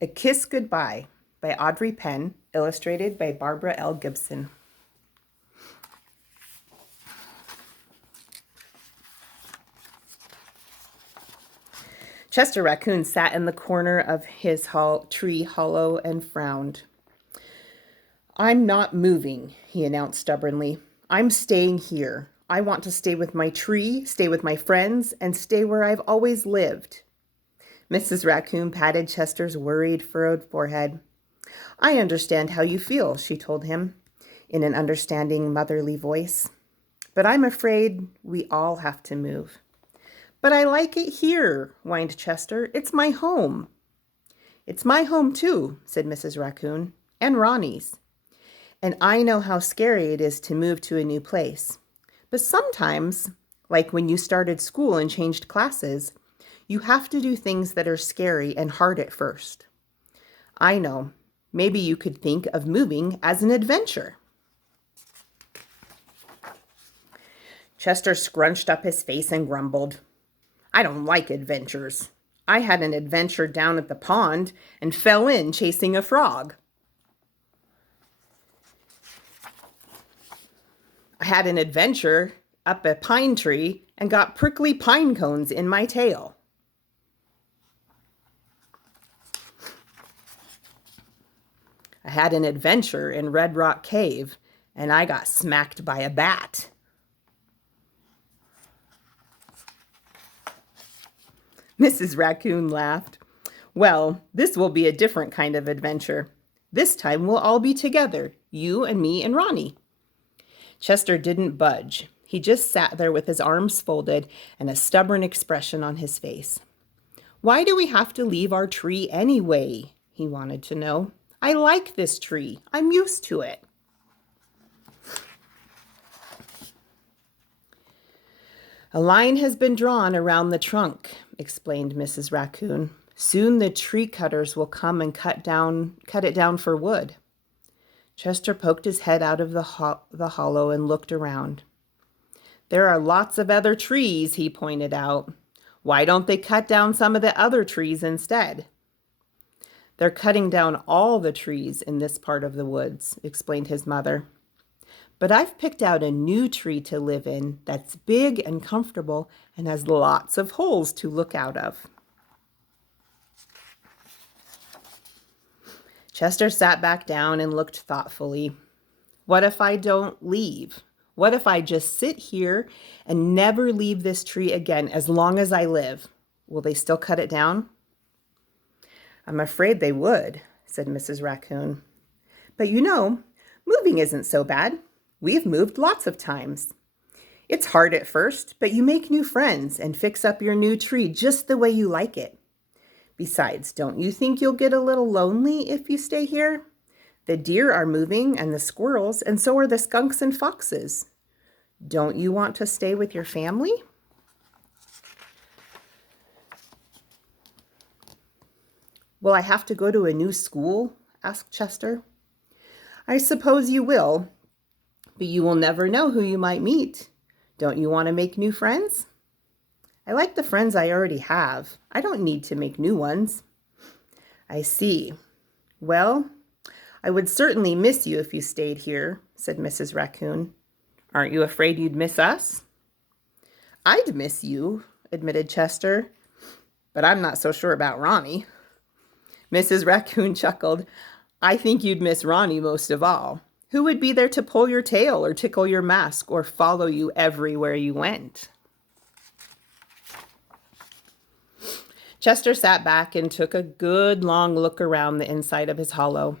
A Kiss Goodbye by Audrey Penn, illustrated by Barbara L. Gibson. Chester Raccoon sat in the corner of his tree hollow and frowned. "I'm not moving," he announced stubbornly. "I'm staying here. I want to stay with my tree, stay with my friends, and stay where I've always lived." Mrs. Raccoon patted Chester's worried, furrowed forehead. "I understand how you feel," she told him, in an understanding, motherly voice. "But I'm afraid we all have to move." "But I like it here," whined Chester. "It's my home." "It's my home too," said Mrs. Raccoon, "and Ronnie's. And I know how scary it is to move to a new place. But sometimes, like when you started school and changed classes, you have to do things that are scary and hard at first. I know. Maybe you could think of moving as an adventure." Chester scrunched up his face and grumbled. "I don't like adventures. I had an adventure down at the pond and fell in chasing a frog. I had an adventure up a pine tree and got prickly pine cones in my tail. I had an adventure in Red Rock Cave and I got smacked by a bat." Mrs. Raccoon laughed. "Well, this will be a different kind of adventure. This time we'll all be together, you and me and Ronnie." Chester didn't budge. He just sat there with his arms folded and a stubborn expression on his face. "Why do we have to leave our tree anyway?" he wanted to know. "I like this tree. I'm used to it." "A line has been drawn around the trunk," explained Mrs. Raccoon. "Soon the tree cutters will come and cut it down for wood." Chester poked his head out of the hollow and looked around. "There are lots of other trees," he pointed out. "Why don't they cut down some of the other trees instead?" "They're cutting down all the trees in this part of the woods," explained his mother. "But I've picked out a new tree to live in that's big and comfortable and has lots of holes to look out of." Chester sat back down and looked thoughtfully. "What if I don't leave? What if I just sit here and never leave this tree again as long as I live? Will they still cut it down?" "I'm afraid they would," said Mrs. Raccoon. "But you know, moving isn't so bad. We've moved lots of times. It's hard at first, but you make new friends and fix up your new tree just the way you like it. Besides, don't you think you'll get a little lonely if you stay here? The deer are moving and the squirrels, and so are the skunks and foxes. Don't you want to stay with your family?" "Will I have to go to a new school?" asked Chester. "I suppose you will, but you will never know who you might meet. Don't you want to make new friends?" "I like the friends I already have. I don't need to make new ones." "I see. Well, I would certainly miss you if you stayed here," said Mrs. Raccoon. "Aren't you afraid you'd miss us?" "I'd miss you," admitted Chester, "but I'm not so sure about Ronnie." Mrs. Raccoon chuckled. "I think you'd miss Ronnie most of all. Who would be there to pull your tail or tickle your mask or follow you everywhere you went?" Chester sat back and took a good long look around the inside of his hollow.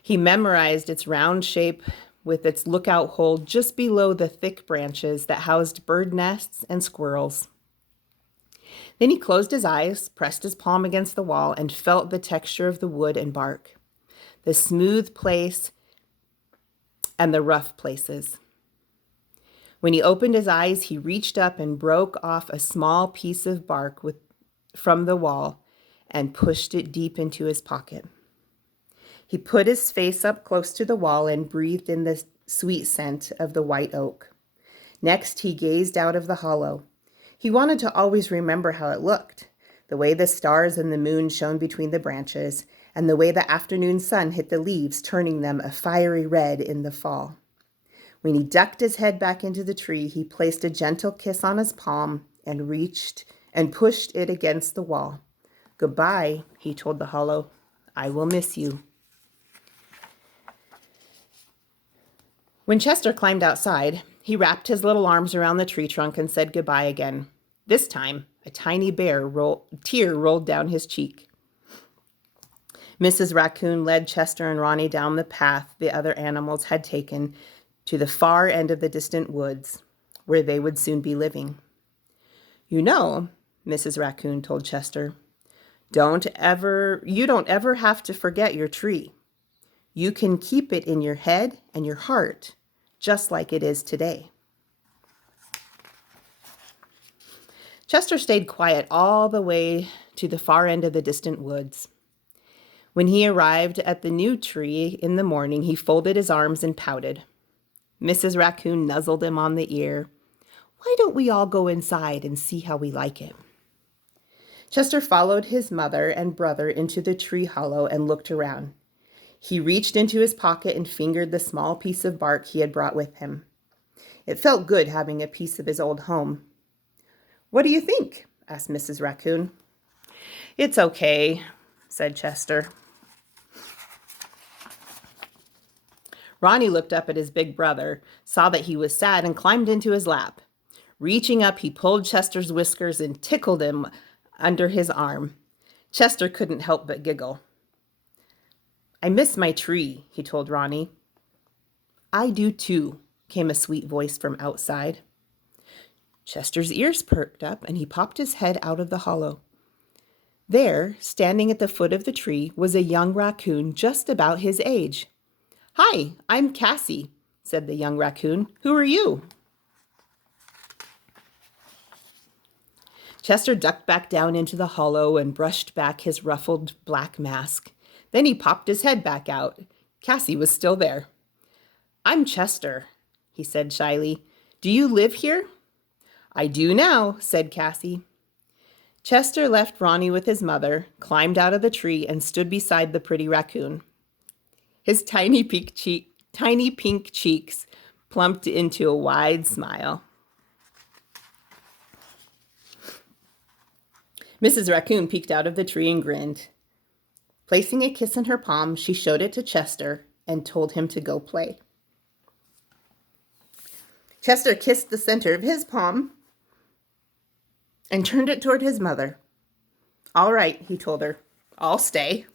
He memorized its round shape with its lookout hole just below the thick branches that housed bird nests and squirrels. Then he closed his eyes, pressed his palm against the wall, and felt the texture of the wood and bark, the smooth place and the rough places. When he opened his eyes, he reached up and broke off a small piece of bark from the wall and pushed it deep into his pocket. He put his face up close to the wall and breathed in the sweet scent of the white oak. Next, he gazed out of the hollow. He wanted to always remember how it looked, the way the stars and the moon shone between the branches, and the way the afternoon sun hit the leaves, turning them a fiery red in the fall. When he ducked his head back into the tree, he placed a gentle kiss on his palm and reached and pushed it against the wall. "Goodbye," he told the hollow. "I will miss you." When Chester climbed outside, he wrapped his little arms around the tree trunk and said goodbye again. This time, a tiny tear rolled down his cheek. Mrs. Raccoon led Chester and Ronnie down the path the other animals had taken to the far end of the distant woods, where they would soon be living. "You know," Mrs. Raccoon told Chester, you don't ever have to forget your tree. You can keep it in your head and your heart, just like it is today." Chester stayed quiet all the way to the far end of the distant woods. When he arrived at the new tree in the morning, he folded his arms and pouted. Mrs. Raccoon nuzzled him on the ear. "Why don't we all go inside and see how we like it?" Chester followed his mother and brother into the tree hollow and looked around. He reached into his pocket and fingered the small piece of bark he had brought with him. It felt good having a piece of his old home. "What do you think?" asked Mrs. Raccoon. "It's okay," said Chester. Ronnie looked up at his big brother, saw that he was sad, and climbed into his lap. Reaching up, he pulled Chester's whiskers and tickled him under his arm. Chester couldn't help but giggle. "I miss my tree," he told Ronnie. "I do too," came a sweet voice from outside. Chester's ears perked up and he popped his head out of the hollow. There, standing at the foot of the tree, was a young raccoon just about his age. "Hi, I'm Cassie," said the young raccoon. "Who are you?" Chester ducked back down into the hollow and brushed back his ruffled black mask. Then he popped his head back out. Cassie was still there. "I'm Chester," he said shyly. "Do you live here?" "I do now," said Cassie. Chester left Ronnie with his mother, climbed out of the tree, and stood beside the pretty raccoon. His tiny pink cheeks plumped into a wide smile. Mrs. Raccoon peeked out of the tree and grinned. Placing a kiss in her palm, she showed it to Chester and told him to go play. Chester kissed the center of his palm and turned it toward his mother. "All right," he told her. "I'll stay."